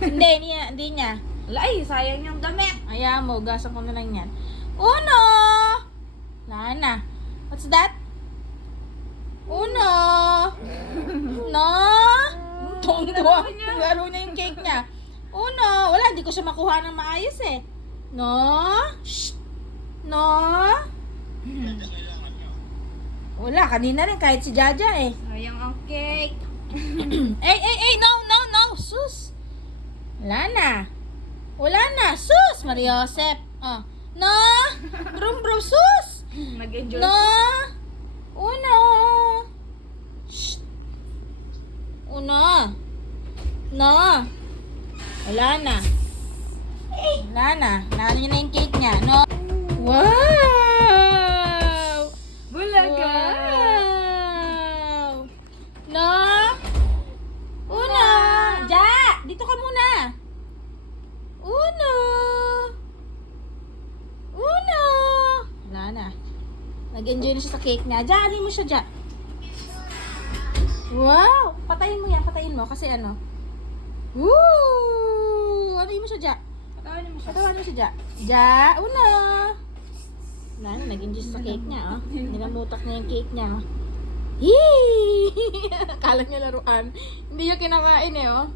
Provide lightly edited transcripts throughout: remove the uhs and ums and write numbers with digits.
Hindi niya. Ay, sayang yung damit. Ayan mo, gasan ko na lang yan. Uno! Nana. What's that? Uno! No! Tuwa. Laro niya yung cake niya. Uno! Wala, di ko siya makuha ng maayos eh. No? Shh! No? Wala, kanina rin kahit si Jaja eh. Sayang ang cake. No! Sus! Wala na. Wala na. Sus! Mariosep. Oh. No! Brum, sus! Nag-enjoy. No! Uno! Shh! Uno! No! Wala na. Wala na. Nalo niya na yung cake niya. No? Wow! Bulaga. Wow! No! Uno! Ja! Dito ka muna! Uno! Uno! Wala na. Nag-enjoy na siya sa cake niya. Ja, alin mo siya, Ja. Wow! Patayin mo yan. Patayin mo. Kasi ano? Woo! Alin mo siya, Ja. Patawanin mo siya. Patawanin mo siya, Ja. Ja! Uno! Wala na. Nag-enjoy siya sa cake niya, oh. Nilamutak niya yung cake niya, oh. Yee! Akala niya laruan. Hindi niya kinakain eh, oh.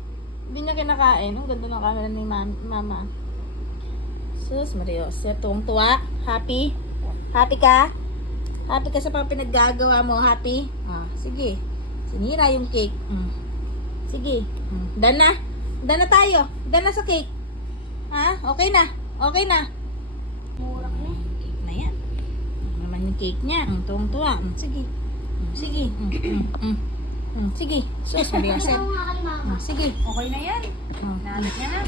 Hindi niya kinakain. Ang ganda ng camera ni mama. Sus, Mariosep. Tuwang-tuwa. Happy? Happy ka? Happy ka sa mga pinaggagawa mo? Happy? Ah, sige. Sinira yung cake. Sige. Done na. Done na tayo. Done na sa cake. Ha? Okay na. Okay na. Mura ka na. Cake na yan. Ano naman yung cake niya? Tuwang-tuwa. Sige. Sige. Sige. Sus, Mariosep. Sige. Okay na yan. Oh. Nalit niya na.